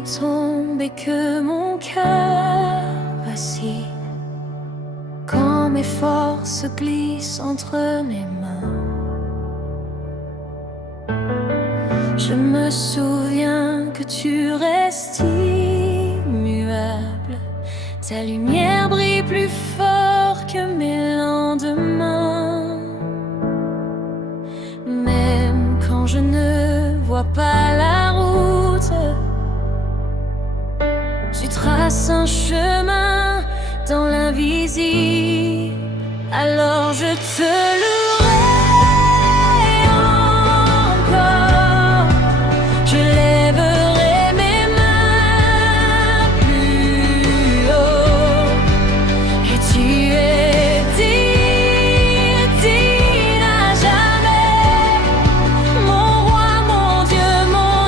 nuit tombe et que mon cœur vacille, quand mes forces glissent entre mes mains, je me souviens que tu restes immuable. Ta lumière brille plus fort que mes lendemains. Même quand je ne vois pas la route, tu traces un chemin dans l'invisible. Alors je te louerai encore, je lèverai mes mains plus haut, et tu es digne à jamais, mon roi, mon Dieu, mon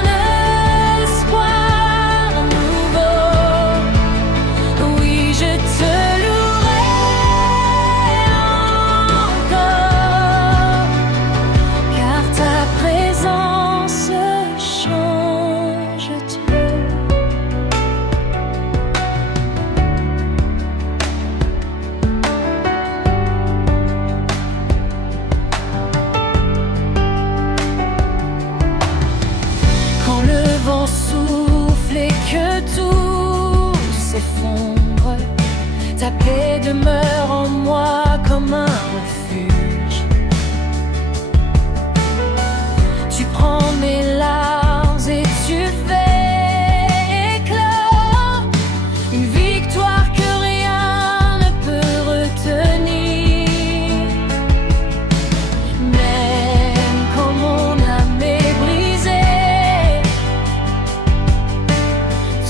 espoir nouveau. Oui, je te louerai encore, car ta présence change tout. Quand le vent souffle et que tout s'effondre, ta paix demeure en moi comme un refuge. Tu prends mes larmes et tu fais éclore une victoire que rien ne peut retenir. Même quand mon âme est brisée,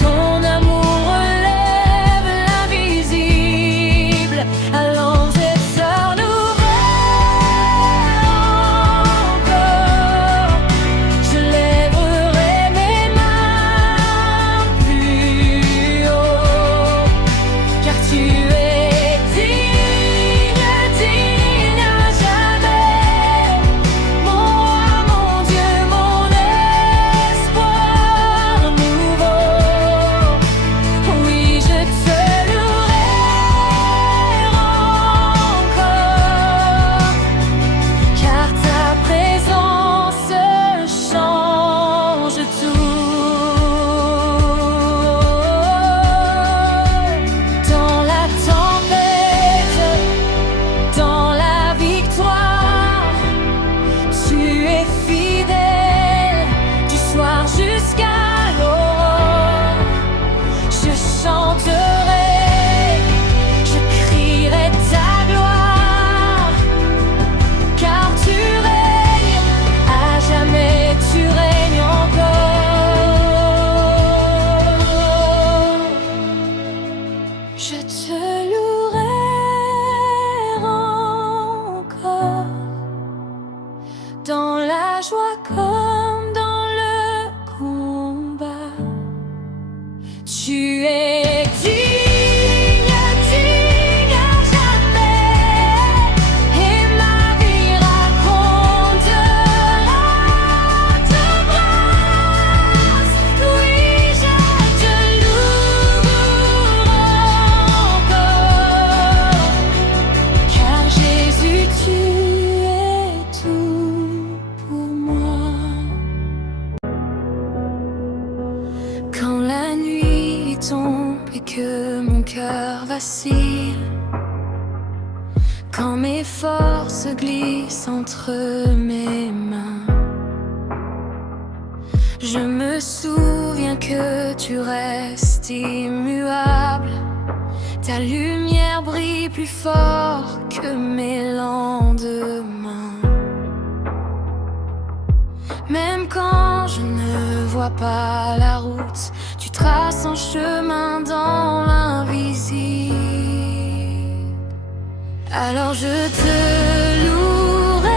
ton amour relève l'invisible. Alors je te louerai encore, je lèverai mes mains plus haut, car tu es digne à jamais, mon roi, mon Dieu, mon espoir nouveau. Oui, je te louerai encore, car ta présence change tout. Dans la tempête, dans la victoire, tu es fidèle du soir jusqu'à l'aurore. Je chanterai, je crierai ta gloire, car tu règnes à jamais, tu règnes encore. Je te louerai encore, dans la joie comme dans le combat. Tu es digne à jamais, et ma vie racontera ta grâce. Oui, je te louerai encore, car Jésus, tu es tout pour moi. Quand la nuit tombe et que mon cœur vacille, quand mes forces glissent entre mes mains, je me souviens que tu restes immuable. Ta lumière brille plus fort que mes lendemains. Même quand je ne vois pas la route, tu traces un chemin dans l'invisible. Alors je te louerai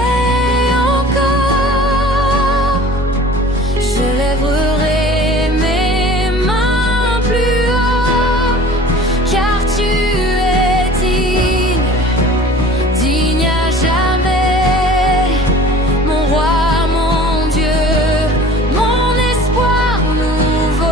encore, je lèverai mes mains plus haut, car tu es digne à jamais, mon roi, mon Dieu, mon espoir nouveau.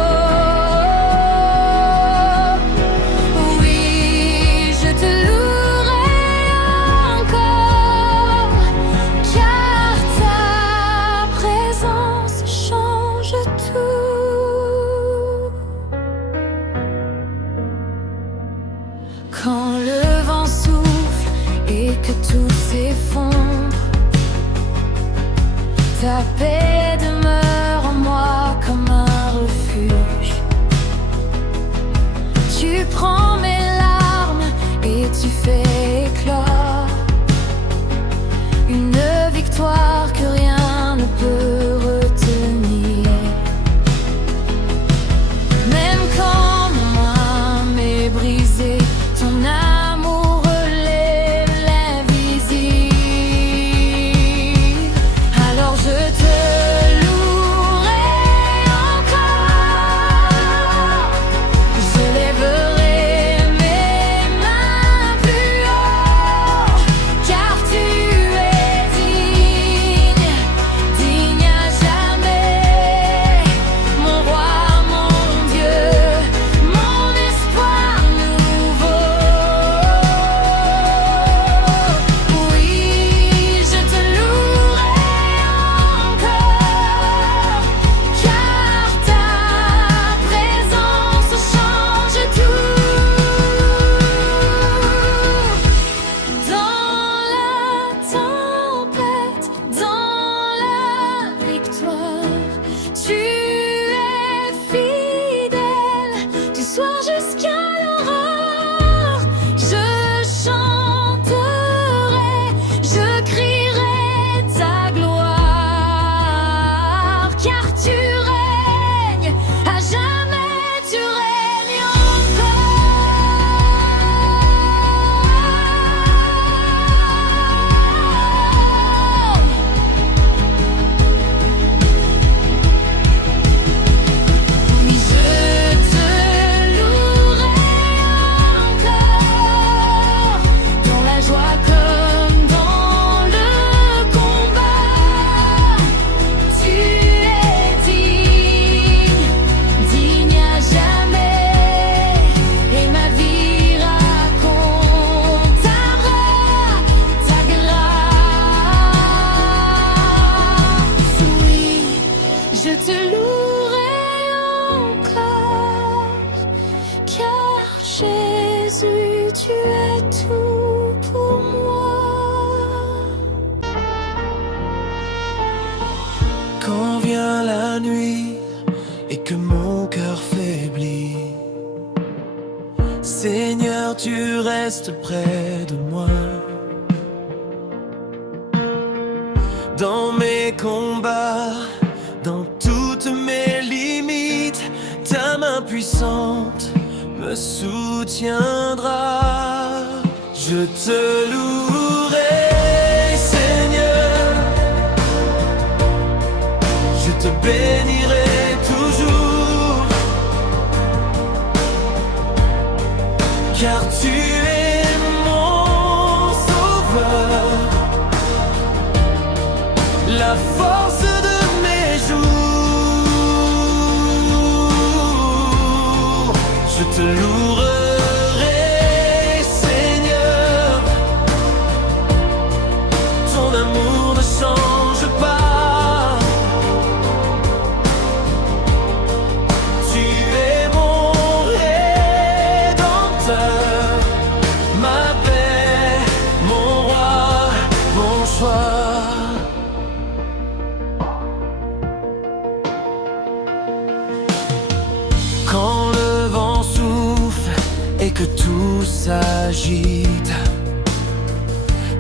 Tu es fidèle du soir jusqu'à l'aurore. Je chanterai, je crierai ta gloire, car tu règnes à jamais, tu règnes Oui, je te louerai encore, dans la joie comme dans le combat. Tu es digne, digne à jamais, et ma vie racontera ta grâce. Oui, je te louerai encore, car Jésus, tu es tout pour moi. Quand vient la nuit et que mon cœur faiblit, Seigneur, tu restes près de moi. Dans mes combats, dans toutes mes limites, ta main puissante me soutiendra. Je te louerai, Seigneur, je te bénirai toujours, car tu es mon sauveur, la force de mes jours. Je te louerai, Seigneur, ton amour ne change pas. Tu es mon rédempteur, ma paix, mon roi, mon choix. Quand le vent souffle et que tout s'agite,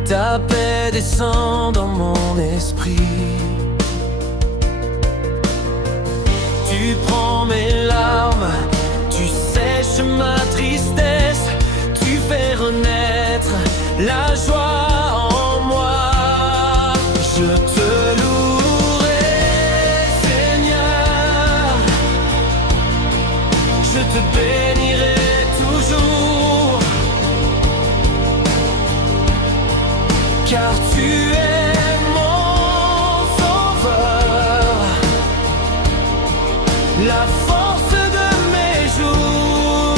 ta paix descend dans mon esprit. Tu prends mes larmes, tu sèches ma tristesse, tu fais renaître la joie en moi. Je te louerai, Seigneur, je te bénirai toujours, car tu es mon sauveur, la force de mes jours.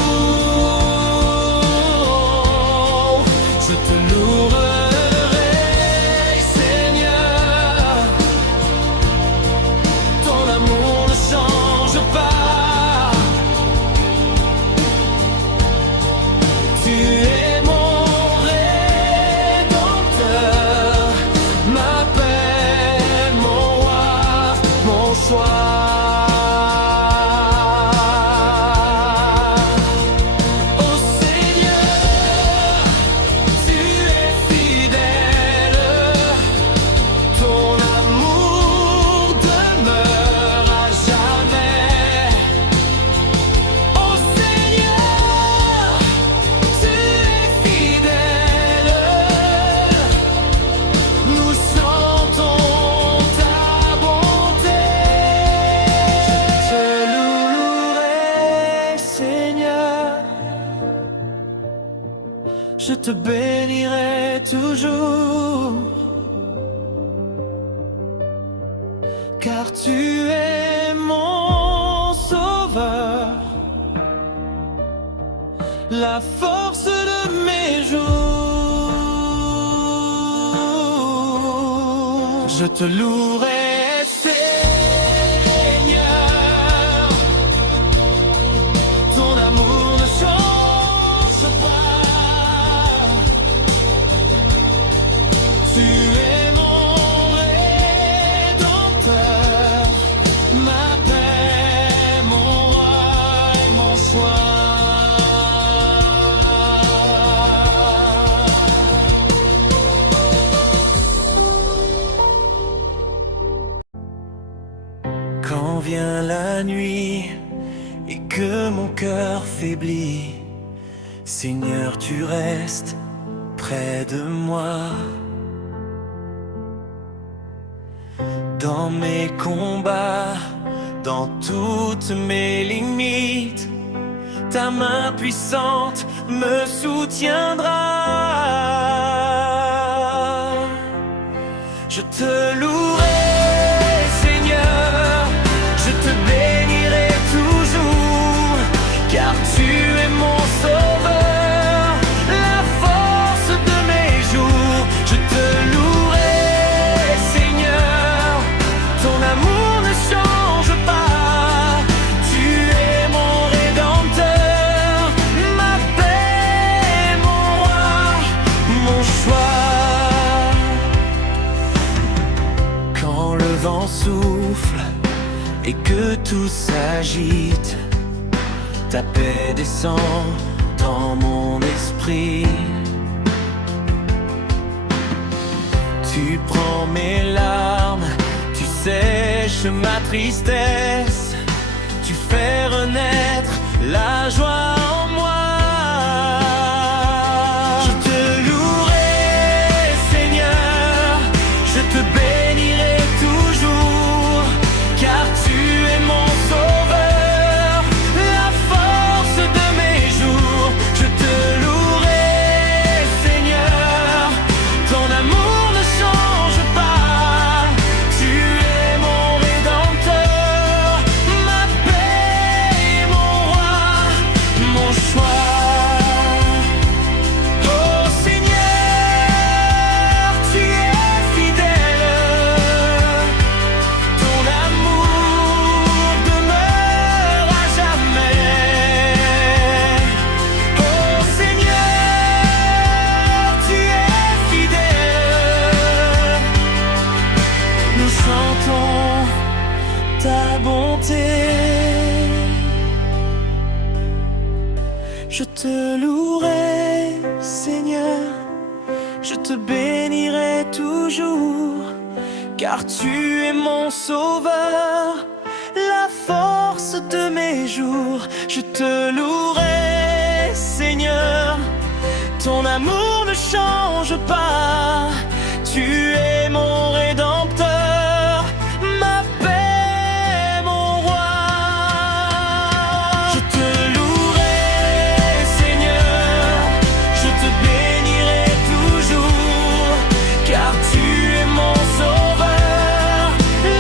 Je te louerai, Seigneur, ton amour ne change pas. Tu es mon rédempteur, ma paix, mon roi, mon choix. Oh Seigneur, tu es fidèle, ton amour demeure à jamais. Oh Seigneur, tu es fidèle, nous chantons ta bonté. Je te louerai, Seigneur, je te bénirai toujours, car tu es mon sauveur, la force de mes jours. Je te louerai, Seigneur, ton amour ne change pas. Tu es mon rédempteur, ma Quand vient la nuit et que mon cœur faiblit, Seigneur, tu restes près de moi. Dans mes combats, dans toutes mes limites, ta main puissante me soutiendra. Je te louerai, Seigneur, je te bénirai toujours, car tu es mon sauveur, la force de mes jours. Je te louerai, Seigneur, ton amour ne change pas, tu es mon rédempteur, ma paix, mon roi, mon choix. Quand le vent souffle et que tout s'agite, ta paix descend dans mon esprit. Tu prends mes larmes, tu sèches ma tristesse, tu fais renaître la joie en moi. Je te louerai, Seigneur, je te bénirai toujours, car tu es mon sauveur, la force de mes jours. Je te louerai, Seigneur, ton amour ne change pas, tu es mon rédempteur, ma paix, mon roi, mon choix. Oh Seigneur, tu es fidèle, ton amour demeure à jamais. Oh Seigneur, tu es fidèle, nous chantons ta bonté. Je te louerai, Seigneur, je te bénirai toujours, car tu es mon sauveur, la force de mes jours. Je te louerai, Seigneur, ton amour ne change pas, tu es mon rédempteur, ma paix, mon roi. Je te louerai, Seigneur, je te bénirai toujours, car tu es mon sauveur,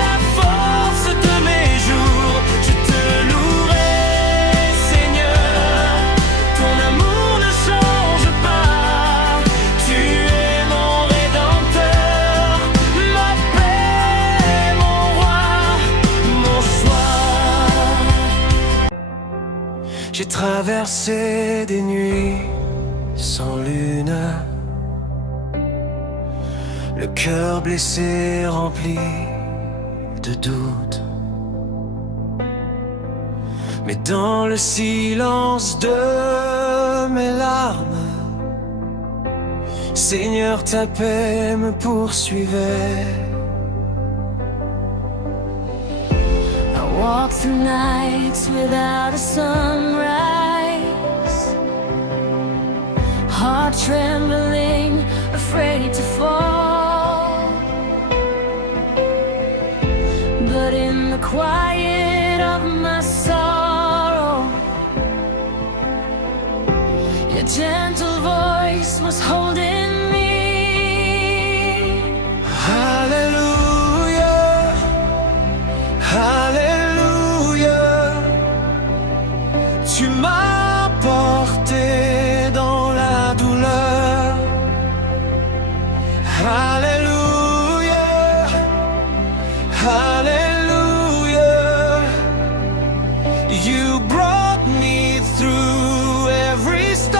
la force de mes jours. Je te louerai, Seigneur, ton amour ne change pas, tu es mon rédempteur, ma paix, mon roi, mon choix. J'ai traversé des nuits sans lune, le cœur blessé rempli de doutes. Mais dans le silence de mes larmes, Seigneur, ta paix me poursuivait. I walk through nights without a sunrise, heart trembling, afraid to fall. But in the quiet of my sorrow, your gentle voice was holding me. Alléluia, Alléluia, tu m'as porté dans la douleur. Alléluia, Alléluia, you brought me through every storm.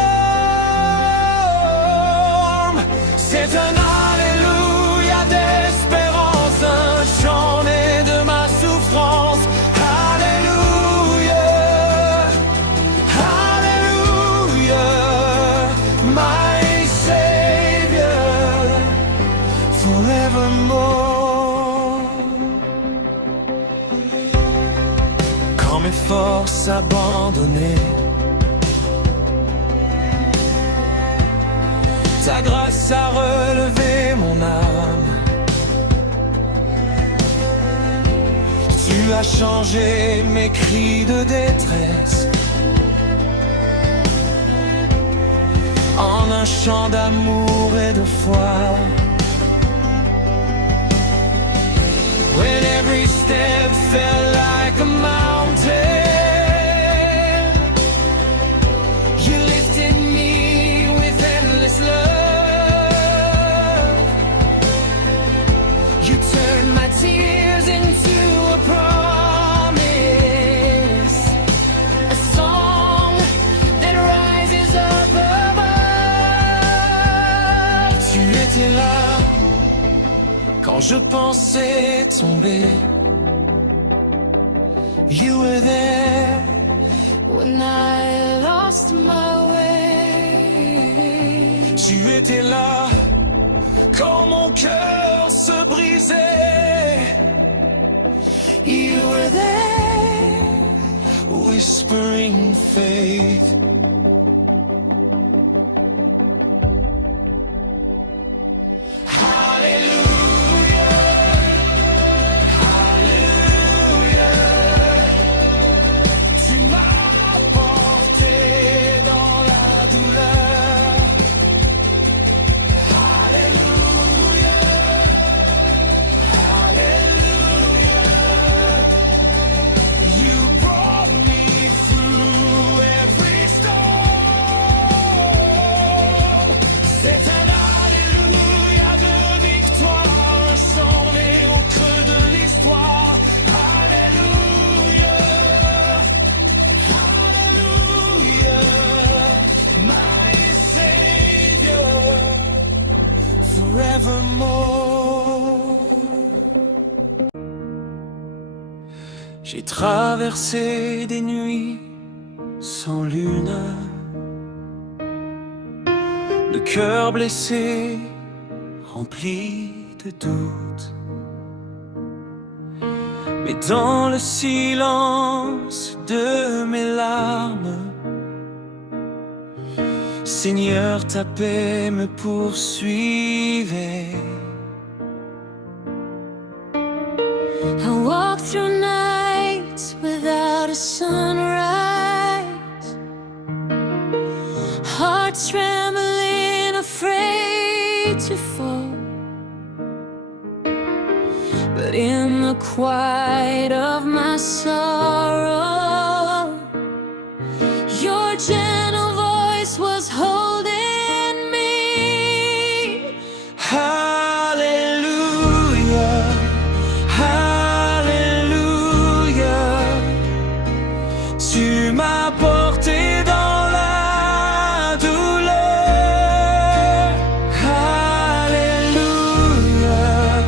C'est un alléluia d'espérance, un chant né de ma souffrance. Alléluia, quand mes forces abandonnées. Ta grâce a relevé mon âme. Tu as changé mes cris de détresse en un chant d'amour et de foi. When every step felt like a mountain, you lifted me with endless love. You turned my tears into a promise, a song that rises up above. Tu étais là quand je pensais tomber. You were there When I lost my way. Tu étais là quand mon cœur se brisait. You were there. Whispering faith. J'ai traversé des nuits sans lune, le cœur blessé, rempli de doutes. Mais dans le silence de mes larmes, Seigneur, ta paix me poursuivait. I walked through nights without a sunrise, hearts trembling, afraid to fall. But in the quiet of my sorrow, your gentle voice was holding me. Hallelujah, Hallelujah. Tu m'as porté dans la douleur. Hallelujah,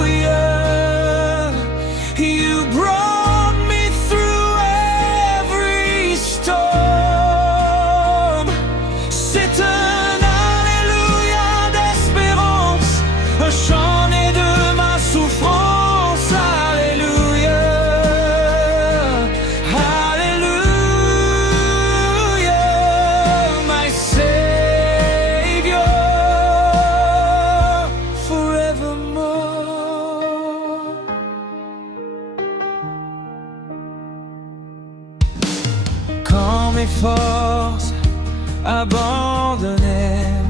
Hallelujah. You brought me through every storm. C'est un alléluia d'espérance, un chant né de ma souffrance. Alléluia, Alléluia, my Savior, forevermore. Quand mes forces abandonnaient,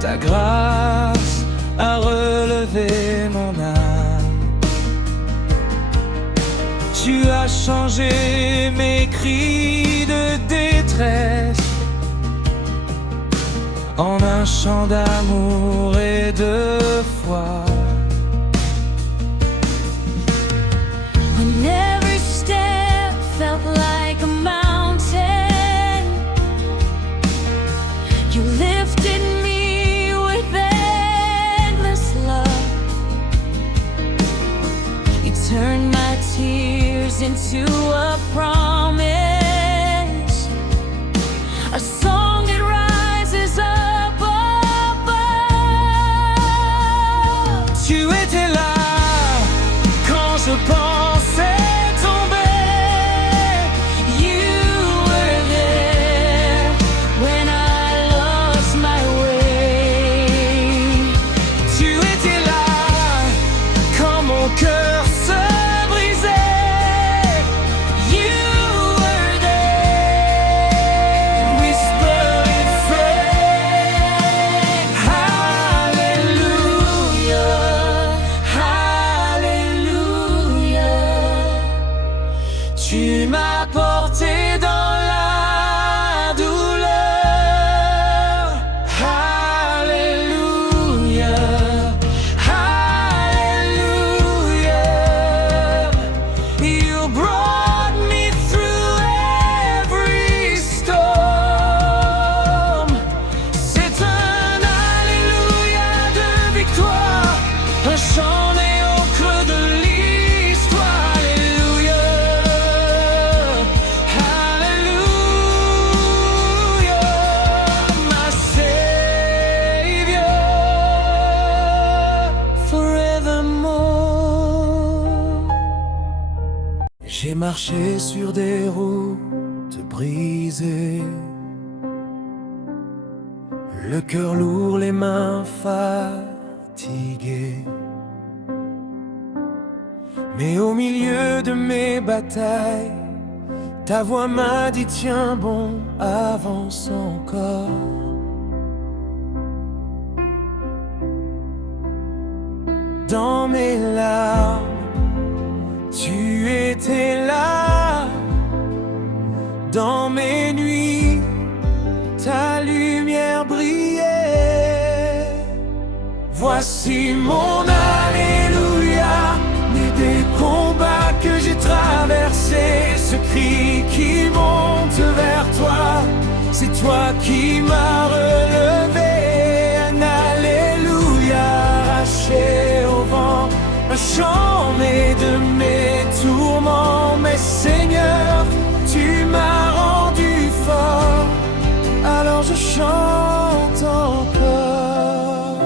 ta grâce a relevé mon âme. Tu as changé mes cris de détresse en un chant d'amour et de foi. When every step felt like a mountain, you lifted me with endless love. You turned my tears into a promise, a song that rises up above. Tu étais là pensais tomber, you were there when I lost my way. Tu étais là quand mon cœur se brisait. You were there, whispering friend. Hallelujah, hallelujah. Tu m'as porté dans la douleur. Hallelujah, hallelujah. You brought me through every storm. C'est un alléluia de victoire, un chant né au creux de l'histoire. Alléluia, alléluia, my Savior, forevermore. J'ai marché sur des routes brisées, le cœur lourd, les mains fatiguées. Mais au milieu de mes batailles, ta voix m'a dit tiens bon, avance encore. Dans mes larmes, tu étais là. Dans mes nuits, ta lumière brillait. Voici mon alléluia, né des combats que j'ai traversés. Ce cri qui monte vers toi, c'est toi qui m'as relevé. Un alléluia arraché au vent, un chant né de mes tourments. Mais Seigneur, tu m'as rendu fort, alors je chante encore.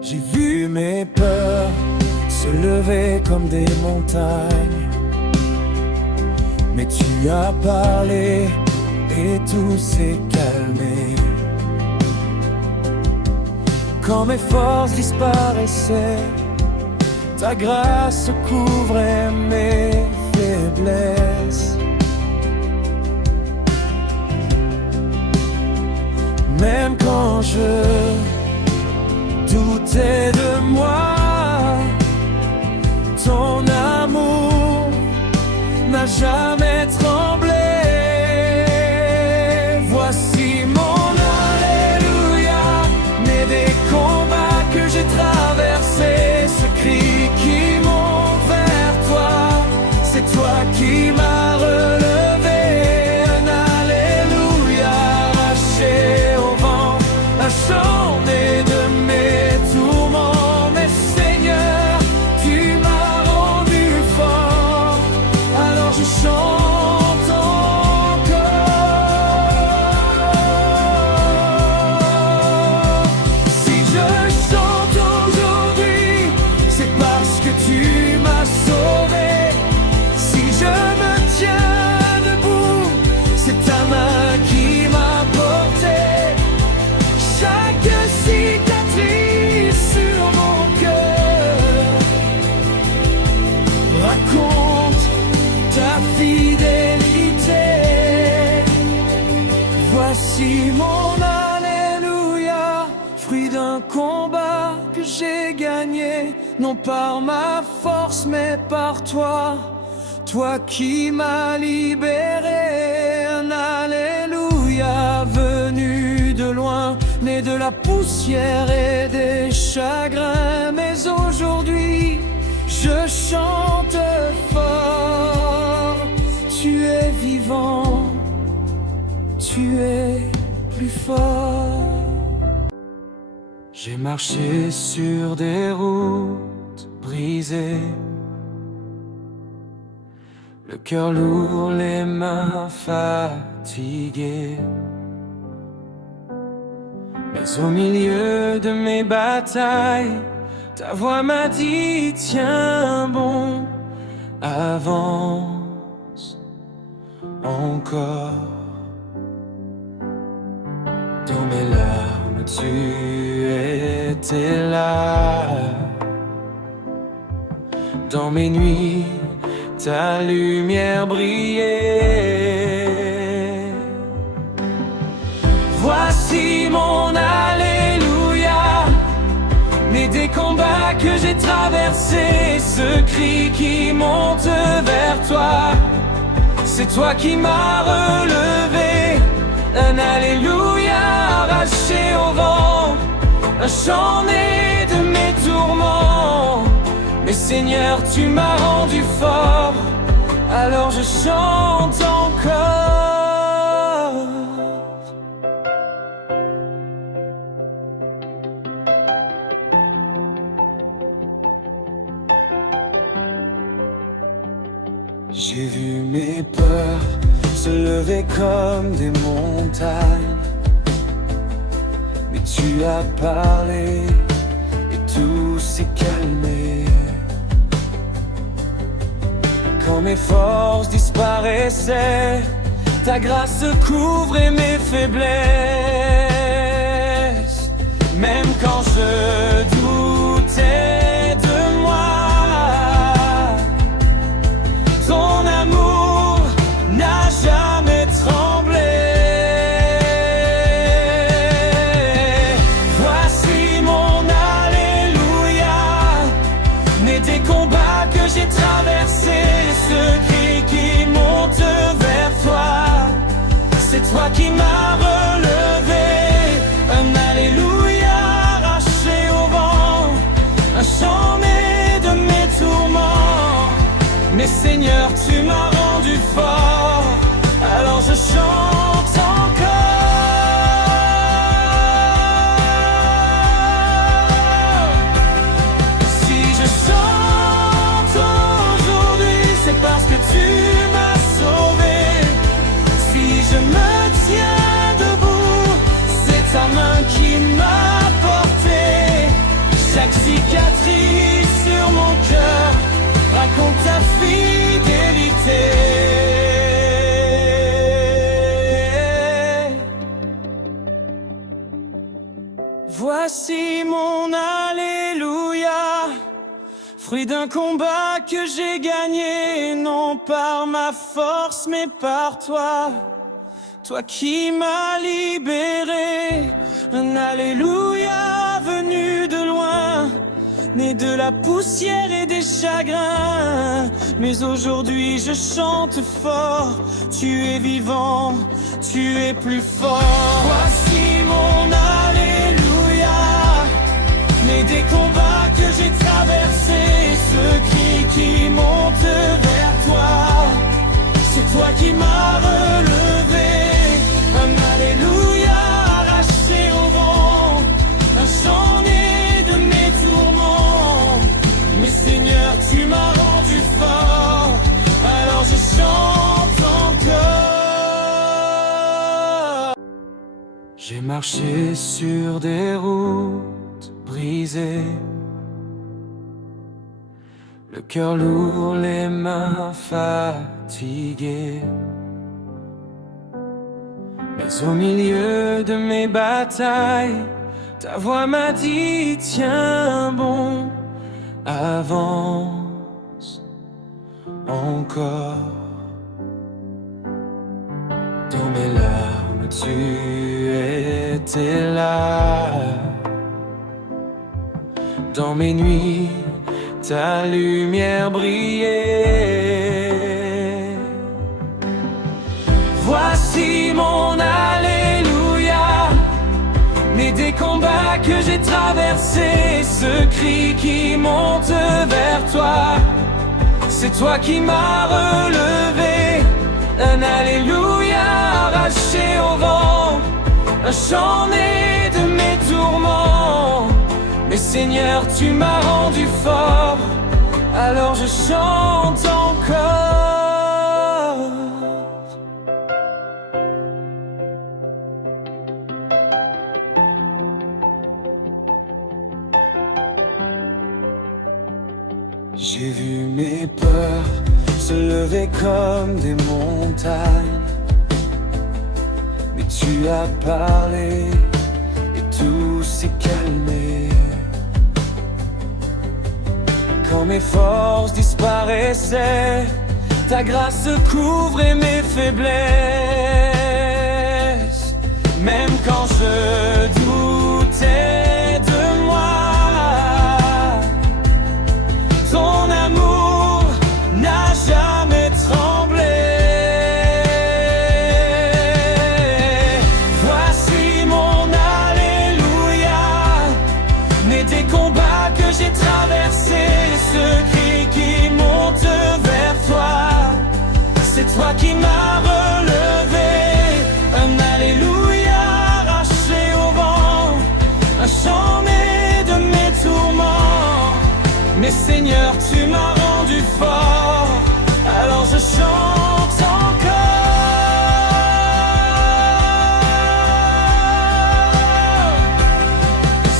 J'ai vu mes peurs se lever comme des montagnes, mais tu as parlé et tout s'est calmé. Quand mes forces disparaissaient, ta grâce couvrait mes faiblesses. Même quand je doutais de moi, ton amour n'a jamais tremblé. Voici mon alléluia, né des combats que j'ai traversés. Ce cri qui monte vers toi, c'est toi qui m'as relevé. Un alléluia arraché au vent, un chant né de mes tourments. Mais Seigneur, tu m'as rendu fort, alors je chante encore. Si je chante aujourd'hui, c'est parce que tu m'as sauvé. Si je me tiens debout, c'est ta main qui m'a porté. Chaque cicatrice sur mon cœur raconte ta fidélité. Voici mon alléluia, fruit d'un combat que j'ai gagné, non par ma force mais par toi, toi qui m'as libéré. Un alléluia venu de loin, né de la poussière et des chagrins. Mais aujourd'hui, je chante fort. Tu es vivant, tu es plus fort. J'ai marché sur des routes brisées, le cœur lourd, les mains fatiguées. Mais au milieu de mes batailles, Ta voix m'a dit tiens bon, avance encore. Dans mes larmes tu étais là, dans mes nuits ta lumière brillait. Voici mon alléluia, né des combats que j'ai traversés, ce cri qui monte vers toi, c'est toi qui m'as relevé. Un alléluia arraché au vent, un chant né de mes tourments. Mais Seigneur, tu m'as rendu fort, alors je chante encore. J'ai vu mes peurs se lever comme des montagnes, mais tu as parlé et tout s'est calmé. Quand mes forces disparaissaient, ta grâce couvrait mes faiblesses. Même quand je doutais de moi, ton amour n'a jamais tremblé. Voici mon alléluia, né des combats que j'ai traversés, ce cri qui monte vers toi, c'est toi qui m'as relevé. Un alléluia arraché au vent, un chant né de mes tourments. Mais Seigneur, tu m'as rendu fort, alors je chante encore. Si je chante aujourd'hui, c'est parce que tu m'as sauvé. Si je me tiens debout, c'est ta main qui m'a porté. Chaque cicatrice sur mon cœur raconte ta fidélité. Voici mon alléluia, fruit d'un combat que j'ai gagné, non par ma force mais par toi, toi qui m'as libéré. Un alléluia venu de loin, né de la poussière et des chagrins. Mais aujourd'hui je chante fort, tu es vivant, tu es plus fort. Voici mon alléluia, né des combats que j'ai traversés, ce cri qui monte vers toi, c'est toi qui m'as relevé. Un alléluia arraché au vent, un chant né de mes tourments. Mais Seigneur, tu m'as rendu fort, alors je chante encore. J'ai marché sur des routes brisées, le cœur lourd, les mains fatiguées. Mais au milieu de mes batailles, ta voix m'a dit tiens bon, avance encore. Dans mes larmes tu étais là, dans mes nuits ta lumière brillait. Voici mon alléluia, né des combats que j'ai traversés, ce cri qui monte vers toi, c'est toi qui m'as relevé. Un alléluia arraché au vent, un chant né de mes tourments. Mais Seigneur, tu m'as rendu fort, alors je chante encore. J'ai vu mes peurs se lever comme des montagnes, mais tu as parlé et tout s'est calmé. Quand mes forces disparaissaient, ta grâce couvrait mes faiblesses. Même quand je doutais de moi, ton amour n'a jamais tremblé. Voici mon alléluia, né des combats que j'ai traversés, ce cri qui monte vers toi. C'est toi qui m'as relevé, un alléluia arraché au vent, un chant né de mes tourments. Mais Seigneur, tu m'as rendu fort, alors je chante encore.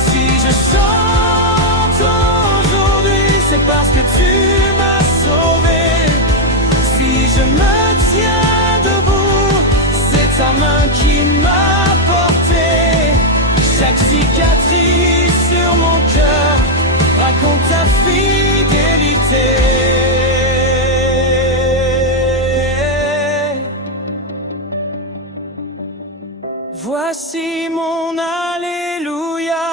Si je chante aujourd'hui, c'est parce que tu m'as sauvé. Si je me tiens debout, c'est ta main qui m'a porté. Chaque cicatrice sur mon cœur raconte ta fidélité. Voici mon alléluia,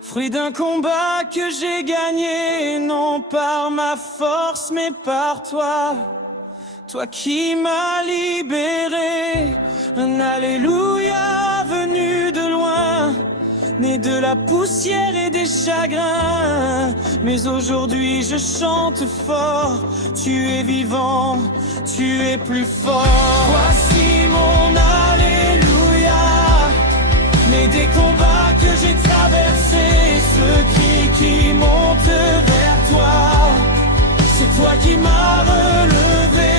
fruit d'un combat que j'ai gagné, non par ma force mais par toi. Toi qui m'as libéré, un alléluia venu de loin, né de la poussière et des chagrins. Mais aujourd'hui je chante fort, tu es vivant, tu es plus fort. Voici mon alléluia, né des combats que j'ai traversés, ce cri qui monte vers toi. C'est toi qui m'as relevé,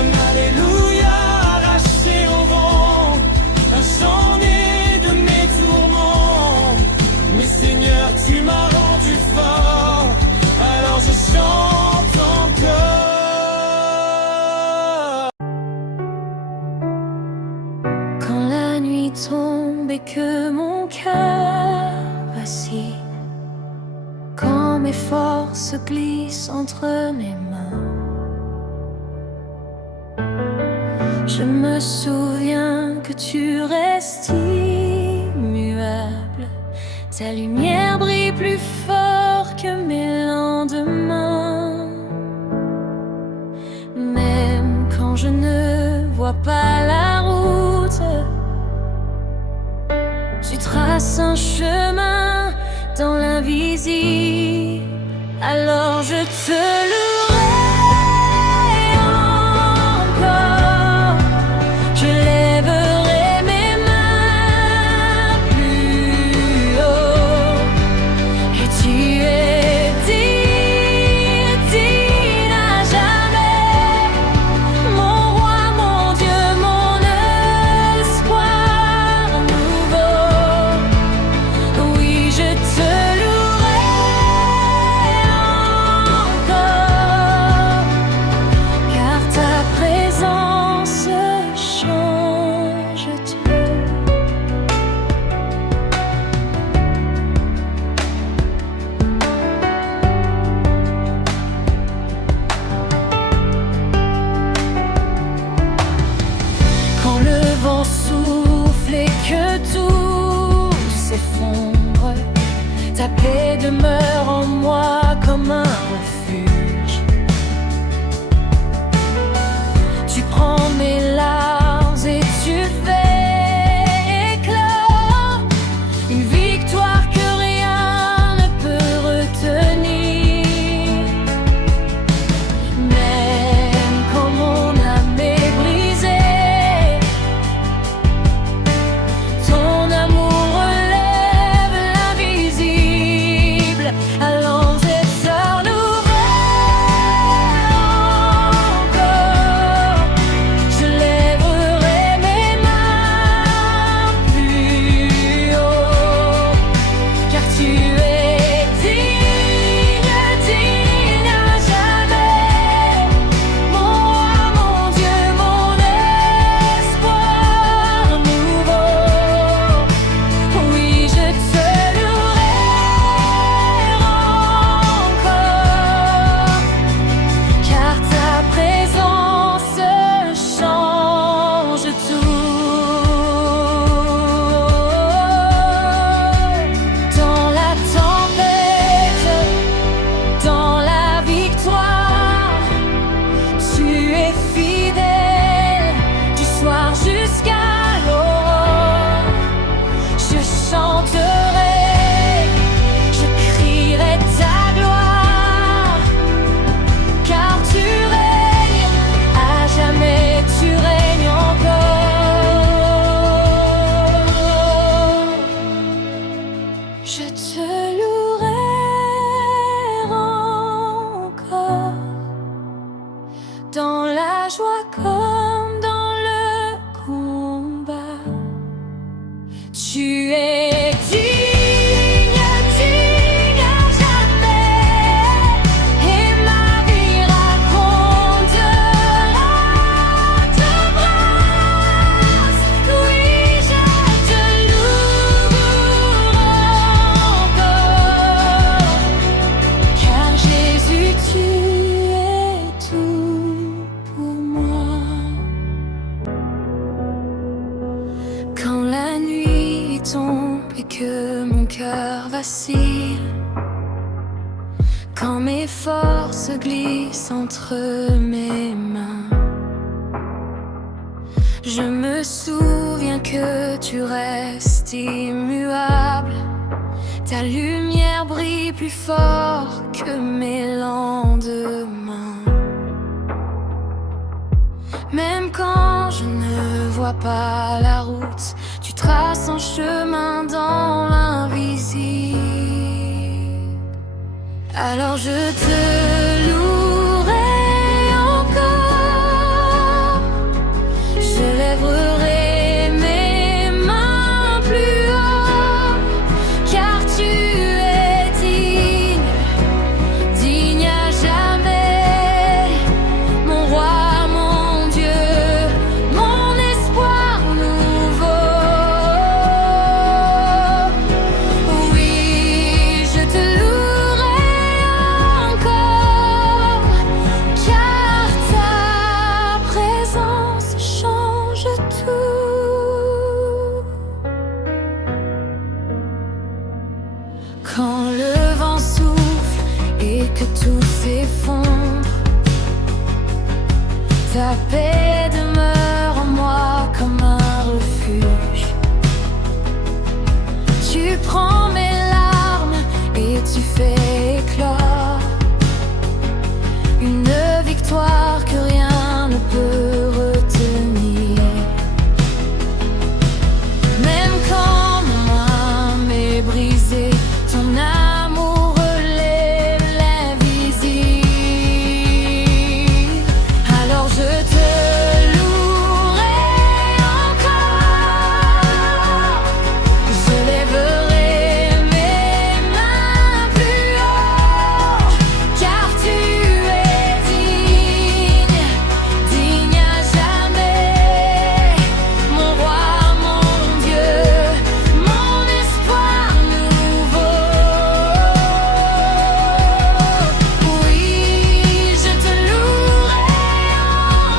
un alléluia arraché au vent, un chant né de mes tourments. Mais Seigneur, tu m'as rendu fort, alors je chante encore. Quand la nuit tombe et que mon cœur vacille, quand mes forces glissent entre mes mains, je me souviens que tu restes immuable. Ta lumière brille plus fort que mes lendemains. Même quand je ne vois pas la route, tu traces un chemin dans l'invisible. Alors je te louerai encore, je lèverai mes mains plus haut, et tu es digne à jamais, mon roi, mon Dieu, mon espoir nouveau. Oui, je te louerai encore, car ta présence change tout. Quand le vent souffle et que tout s'effondre, ta paix demeure en moi comme un refuge. Tu prends mes larmes et tu fais éclore une victoire que rien ne peut retenir. Même quand mon âme est brisée, ton amour relève l'invisible. Alors cette heure encore, je lèverai mes mains plus haut, je te louerai encore, dans la joie comme dans le combat. Tu es digne, digne à jamais, et ma vie racontera ta grâce. Oui, je te louerai encore, car Jésus, tu es tout pour moi. Quand la nuit tombe et que mon cœur vacille, quand mes forces glissent entre mes mains, je me souviens que tu restes immuable. Ta lumière brille plus fort que mes lendemains. Même quand je ne vois pas la route, tu traces un chemin dans l'invisible. Alors je te louerai encore, je lèverai mes mains plus haut, car tu es digne, digne à jamais, mon roi, mon Dieu, mon espoir nouveau. Oui, je te louerai encore, car ta présence change tout. Quand le vent souffle et que tout s'effondre, ta paix demeure en moi comme un refuge. Tu prends mes larmes et tu fais éclore une victoire que rien ne peut retenir. Même quand mon âme est brisée, ton amour relève l'invisible. Alors je te louerai encore, je lèverai mes mains plus haut, car tu es digne, digne à jamais, mon roi, mon Dieu, mon espoir nouveau. Oui, je te louerai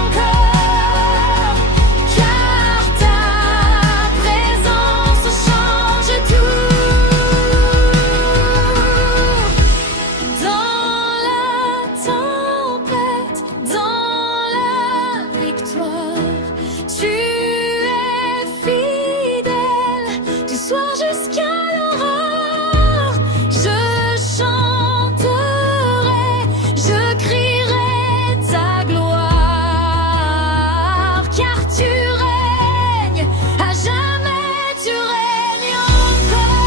encore, car ta présence change tout. Dans la tempête, dans la victoire, tu es fidèle du soir jusqu'à l'aurore. Je chanterai, je crierai ta gloire, car tu règnes à jamais, tu règnes encore.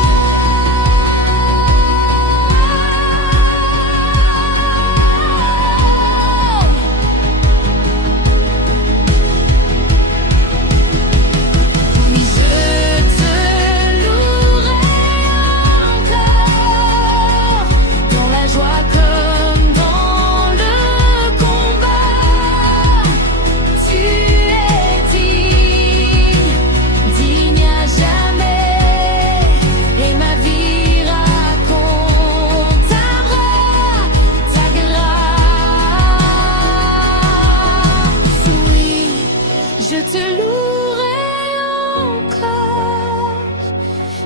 Oui, je te louerai encore, dans la joie comme dans le combat. Tu es digne, digne à jamais, et ma vie raconte ta grâce. Oui, je te louerai encore,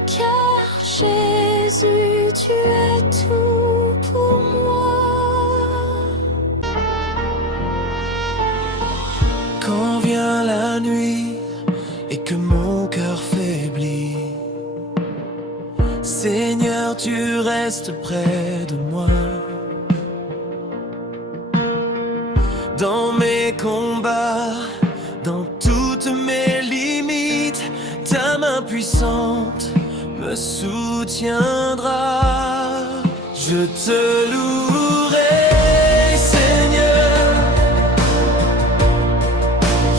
car Jésus, tu es tout pour moi. Quand vient la nuit et que mon cœur faiblit, Seigneur, tu restes près de moi. Dans mes combats, dans toutes mes limites, ta main puissante me me soutiendra. Je te louerai, Seigneur,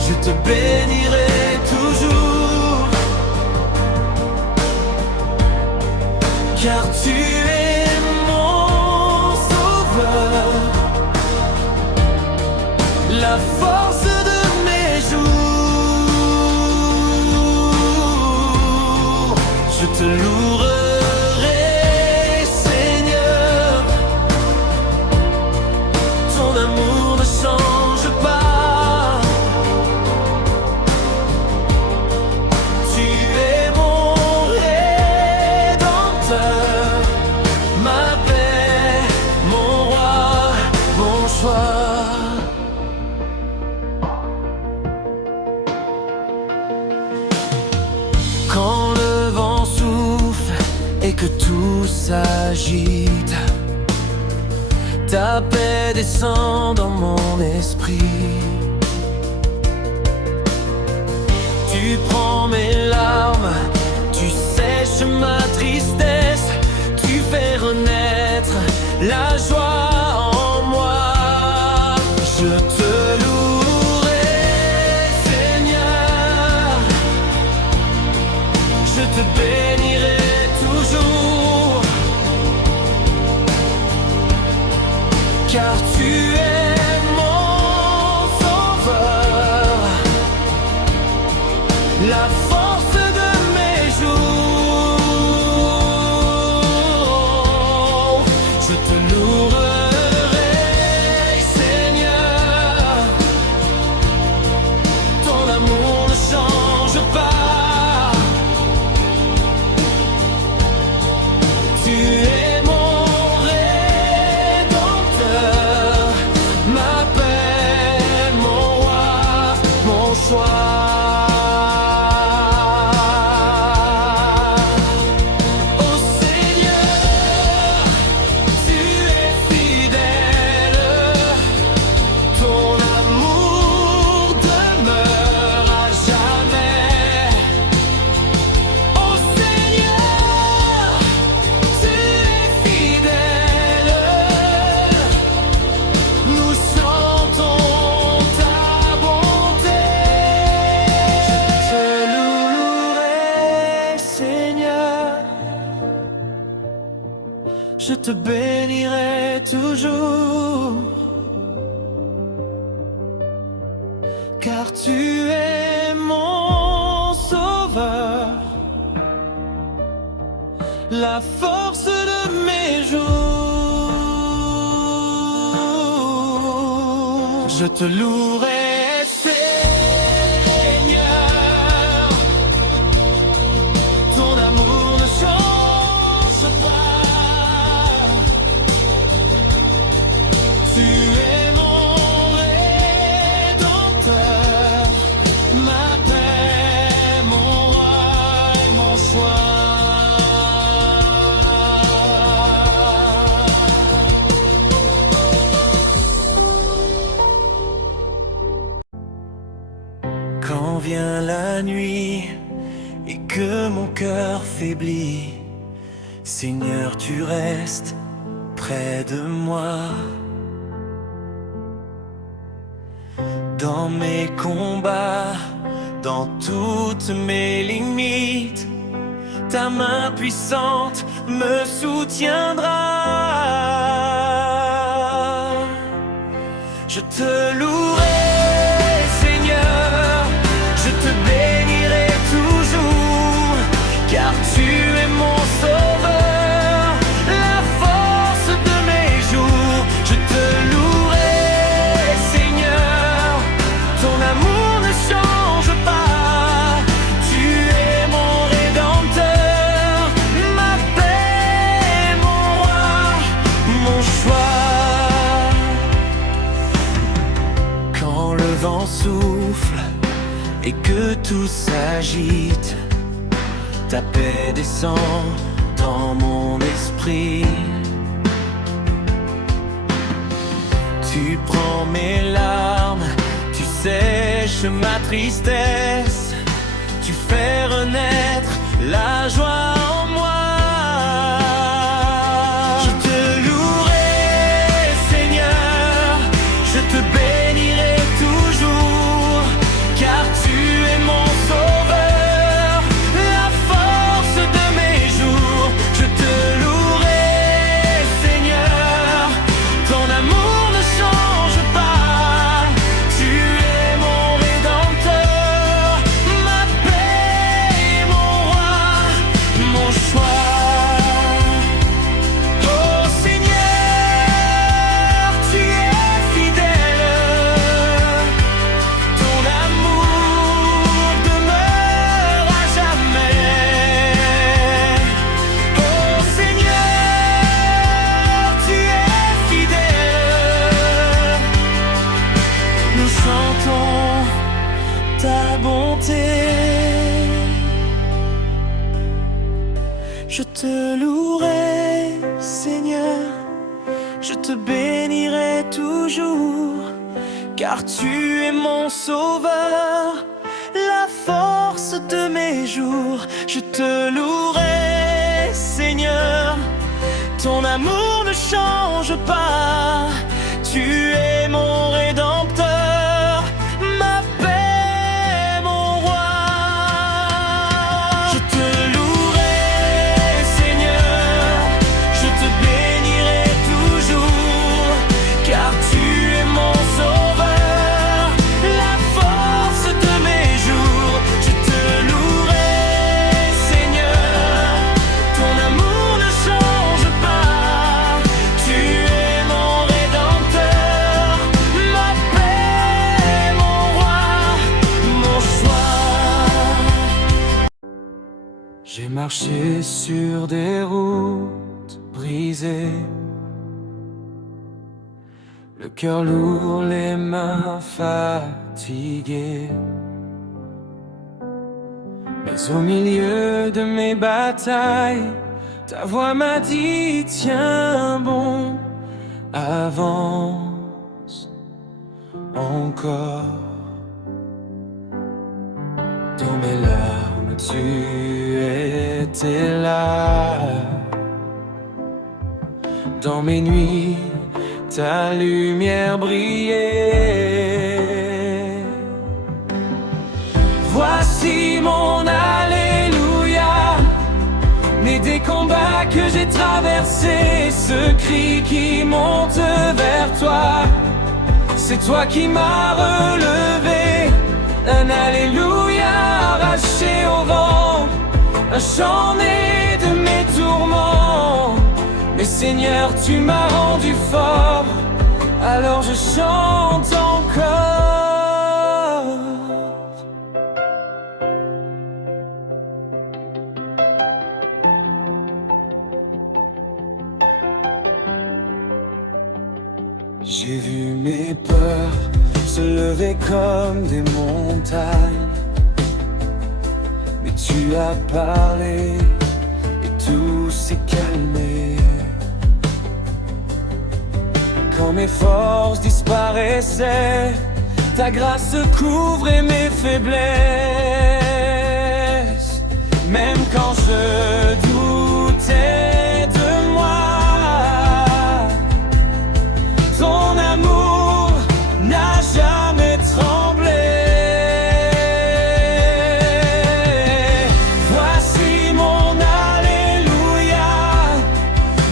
je te bénirai toujours, car tu es mon sauveur, la force de mes jours. Je te louerai, Seigneur, ton amour ne change pas. Tu es mon rédempteur, ma paix, mon roi, mon choix. Quand le vent souffle et que tout s'agite, ta paix descend dans mon esprit. Tu prends mes larmes, tu sèches ma tristesse, tu fais renaître la joie en moi. Je te louerai, Seigneur, je te bénirai toujours, car tu es mon sauveur, la force de mes jours. Je te louerai, Seigneur, ton amour ne change pas. Tu es mon rédempteur, ma paix, mon roi, mon choix. Oh Seigneur, tu es fidèle, ton amour demeure à jamais. Oh Seigneur, tu es fidèle, nous chantons ta bonté. Je te louerai, Seigneur, je te bénirai toujours, car tu es mon sauveur, la force de mes jours. Je te louerai, Seigneur, ton amour ne change pas. Tu es mon rédempteur, ma paix, mon roi et mon choix. Quand vient la nuit et que mon cœur faiblit, Seigneur, tu restes près de moi. Dans mes combats, dans toutes mes limites, ta main puissante me soutiendra. Je te louerai, Seigneur, je te bénirai toujours, car tu es mon sauveur, la force de mes jours. Je te louerai, Seigneur, ton amour ne change pas. Tu es mon rédempteur, ma paix, mon roi, mon choix. Quand le vent souffle et que tout s'agite, ta paix descend dans mon esprit. Tu prends mes larmes, tu sèches ma tristesse, tu fais renaître la joie en moi. louerai, Seigneur, je te bénirai toujours, car tu es mon sauveur, la force de mes jours. Je te louerai, Seigneur, ton amour ne change pas, tu es mon rédempteur, ma paix, mon roi. Je te louerai, Seigneur, je te bénirai toujours, car tu es mon sauveur, la force de mes jours. Je te louerai, Seigneur, ton amour ne change pas, tu es mon rédempteur, ma paix, mon roi, mon choix. J'ai marché sur des routes brisées, le cœur lourd, les mains fatiguées. Mais au milieu de mes batailles, ta voix m'a dit, tiens bon, avance encore. Dans mes larmes, tu étais là. Dans mes nuits, ta lumière brillait. Voici mon alléluia, né des combats que j'ai traversés, ce cri qui monte vers toi, c'est toi qui m'as relevé. Un alléluia arraché au vent, un chant né de mes tourments. Mais Seigneur, tu m'as rendu fort, alors je chante encore. J'ai vu mes peurs se lever comme des montagnes, mais tu as parlé et tout s'est calmé. Quand mes forces disparaissaient, ta grâce couvrait mes faiblesses. Même quand je doutais de moi, ton amour n'a jamais tremblé. Voici mon alléluia,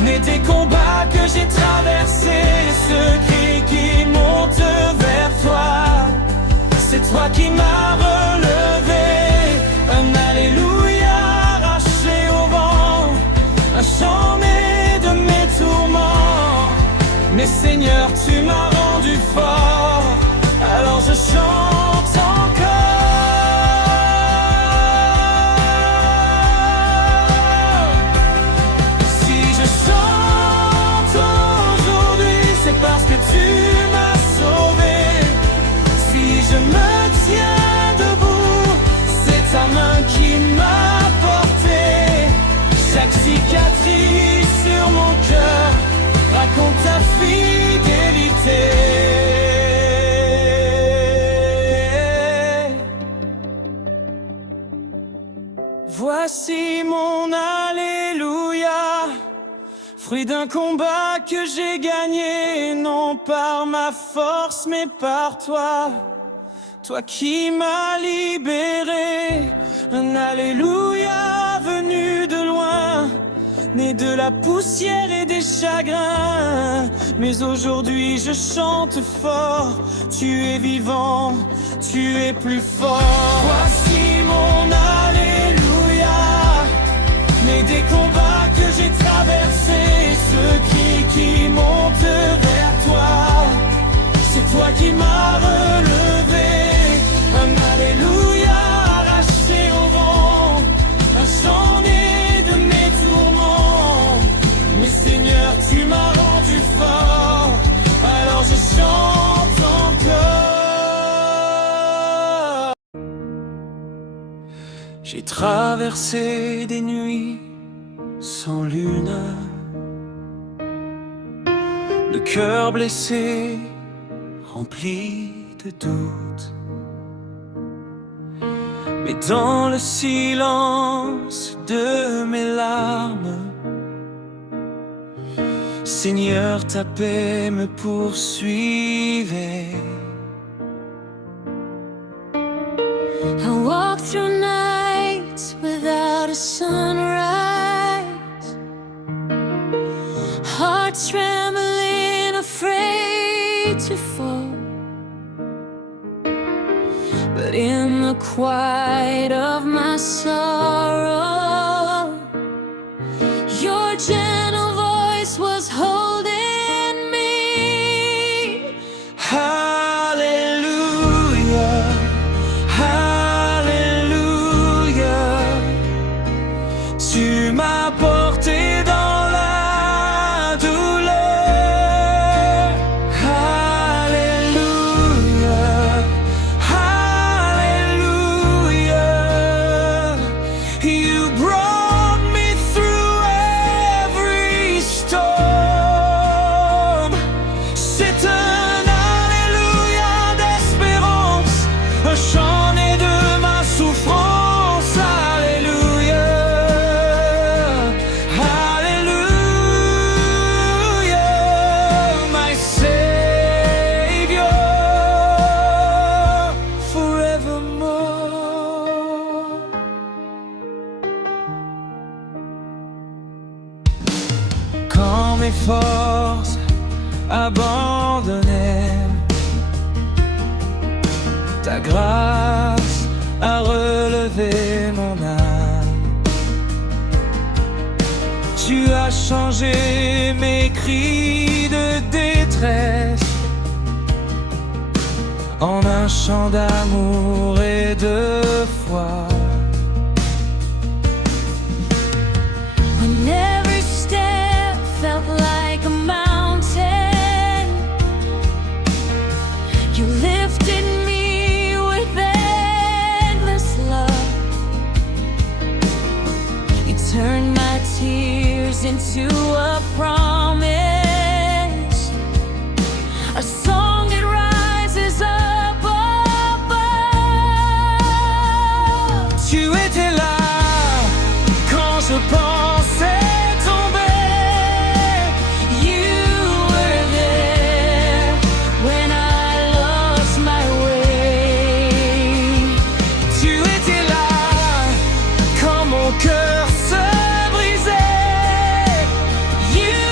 né des combats que j'ai traversés, ce cri qui monte vers toi, c'est toi qui m'as relevé. Un alléluia arraché au vent, un chant né de mes tourments. Mais Seigneur, tu m'as rendu fort, alors je chante encore. Si je chante aujourd'hui, c'est parce que tu m'as sauvé. Si je me tiens debout, c'est ta main qui m'a porté. Chaque cicatrice sur mon cœur raconte ta fidélité. Voici mon alléluia, fruit d'un combat que j'ai gagné, non par ma force mais par toi, toi qui m'as libéré. Un alléluia venu de loin, né de la poussière et des chagrins. Mais aujourd'hui je chante fort, tu es vivant, tu es plus fort. Voici mon alléluia, né des combats que j'ai traversés, ce cri qui monte vers toi, c'est toi qui m'as relevé. Un alléluia arraché au vent, un chant né de mes tourments. Mais Seigneur, tu m'as rendu fort, alors je chante encore. J'ai traversé des nuits sans lune, le cœur blessé, rempli de doutes. Mais dans le silence de mes larmes, Seigneur, ta paix me poursuivait. I walk through nights without a sunrise, heart trembling, afraid to fall. But in the quiet of my sorrow, your gentle voice was holding me. Hallelujah, Hallelujah, tu m'as porté dans la douleur. Hallelujah, Hallelujah, you brought me through every storm. C'est un alléluia d'espérance, un chant né de ma souffrance. Alléluia, Alléluia, my Savior, forevermore. Quand mes forces abandonnées, ta grâce a relevé mon âme. Tu as changé mes cris de détresse en un chant d'amour et de foi. When every step felt like a mountain, you lifted me with endless love. You turned my tears into a promise, a song that rises up above. Tu étais là quand je pensais tomber. You were there when I lost my way. Tu étais là quand mon cœur se brisait. You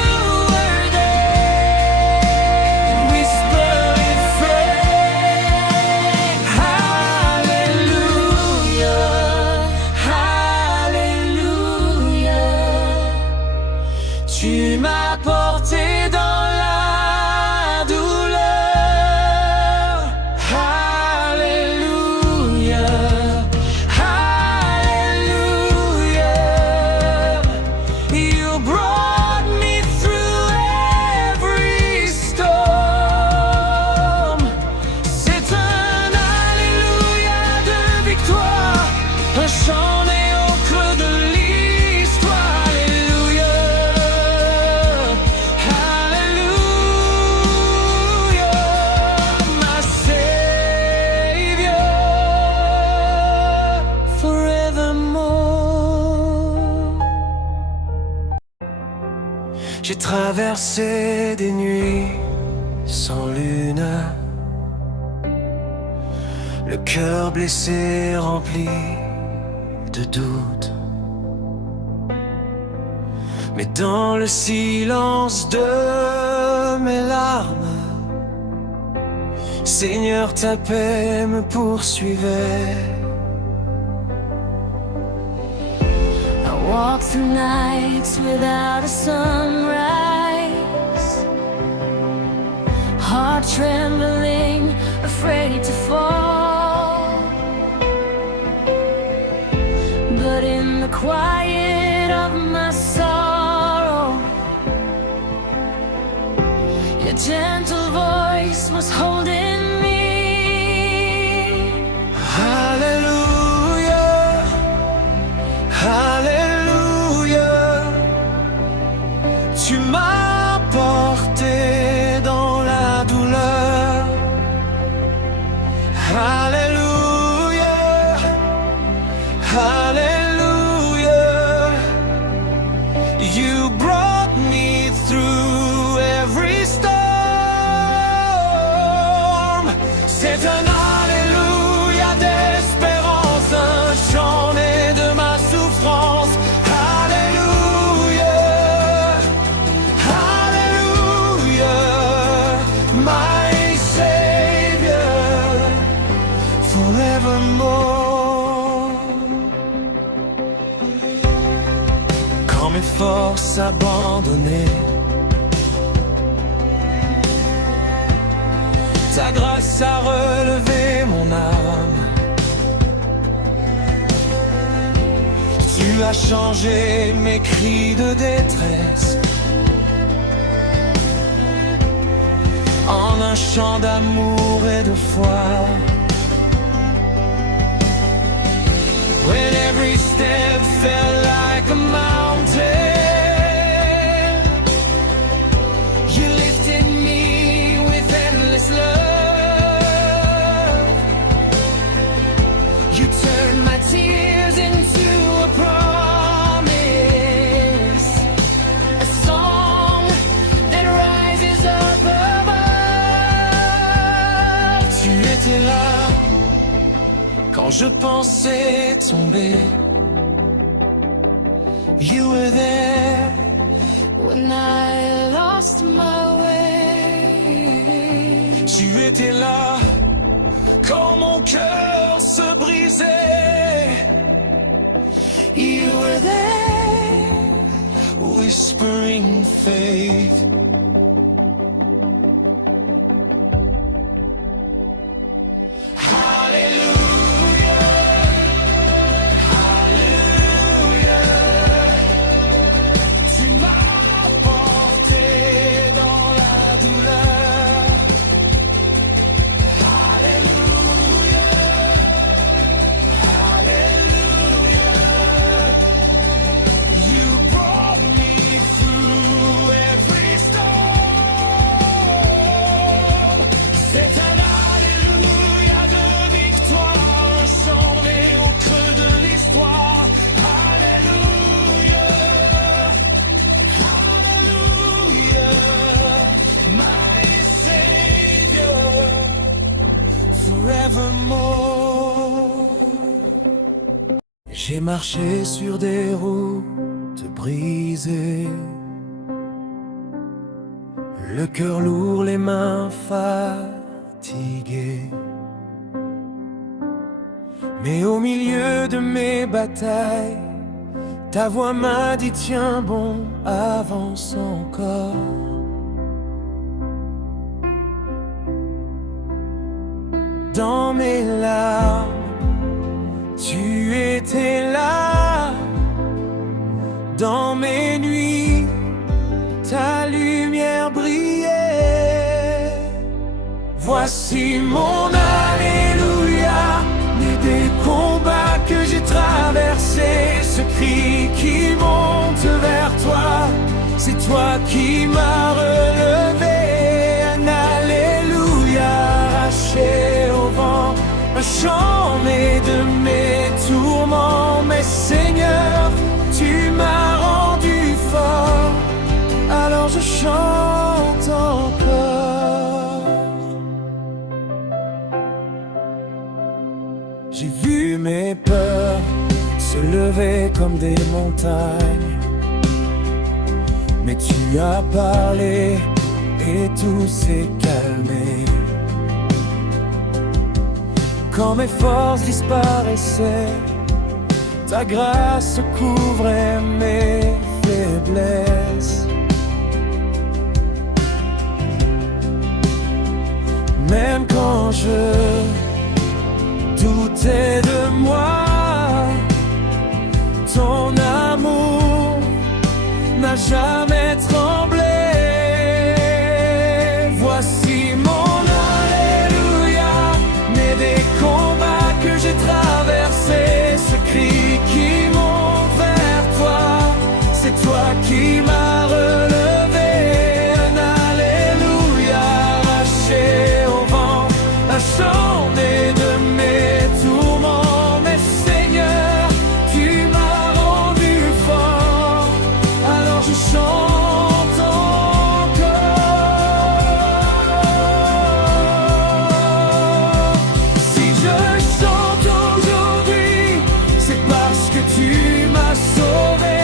were there, Whispering friend. Hallelujah, Hallelujah, tu m'as porté dans la douleur. Hallelujah, Hallelujah, you brought me through every storm. C'est un alléluia de victoire, un chant né au creux de l'histoire. Alléluia, Alléluia, my Savior, forevermore. J'ai traversé des nuits sans lune, le cœur blessé rempli de doutes. Mais dans le silence de mes larmes, Seigneur, ta paix me poursuivait. I walk through nights without a sunrise, heart trembling, afraid to fall. But in the quiet of my sorrow, your gentle voice was holding me. Hallelujah, Hallelujah, Tu m'as porté dans la douleur. Alléluia, Alléluia. You brought me through every storm. C'est un Alléluia d'espérance, un chant né de ma souffrance. Alléluia, Alléluia, my Savior, forevermore. Quand mes forces abandonnées, ta grâce a relevé mon âme. Tu as changé mes cris de détresse en un chant d'amour et de foi. When every step felt like a mountain, you lifted me with endless love. You turned my tears into a promise, a song that rises up above. Tu étais là quand je pensais tomber. You were there when I lost my way. Tu étais là quand mon cœur se brisait. You were there whispering faith. J'ai marché sur des routes brisées, le cœur lourd, les mains fatiguées. Mais au milieu de mes batailles, ta voix m'a dit tiens bon, avance encore. Dans mes larmes, tu étais là. Dans mes nuits, ta lumière brillait. Voici mon Alléluia, né des combats que j'ai traversés. Ce cri qui monte vers toi, c'est toi qui m'as relevé. Un Alléluia arraché au vent, un chant né de mes tourments. Mais Seigneur, tu m'as rendu fort, alors je chante encore. J'ai vu mes peurs se lever comme des montagnes, mais tu as parlé et tout s'est calmé. Quand mes forces disparaissaient, ta grâce couvrait mes faiblesses. Même quand je doutais de moi, ton amour n'a jamais tremblé. Voici mon Alléluia, né des combats que j'ai traversés. Ce cri qui monte vers toi, c'est toi qui m'as relevé. chante encore. Si je chante aujourd'hui, c'est parce que tu m'as sauvé.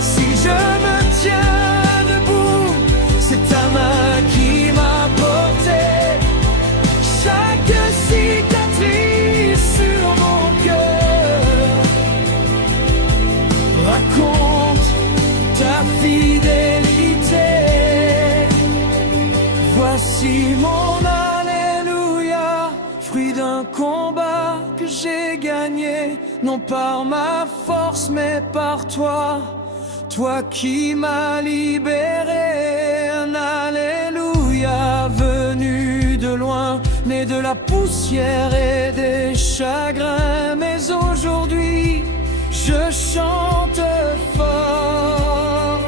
Si je me tiens debout, c'est ta main qui m'a porté. Chaque cicatrice sur mon cœur raconte ta fidélité. Voici mon alléluia, fruit d'un combat que j'ai gagné, non par ma force mais par toi, toi qui m'as libéré. Un alléluia venu de loin, né de la poussière et des chagrins, mais aujourd'hui je chante fort.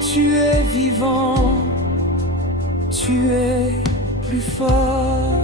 Tu es vivant, tu es plus fort.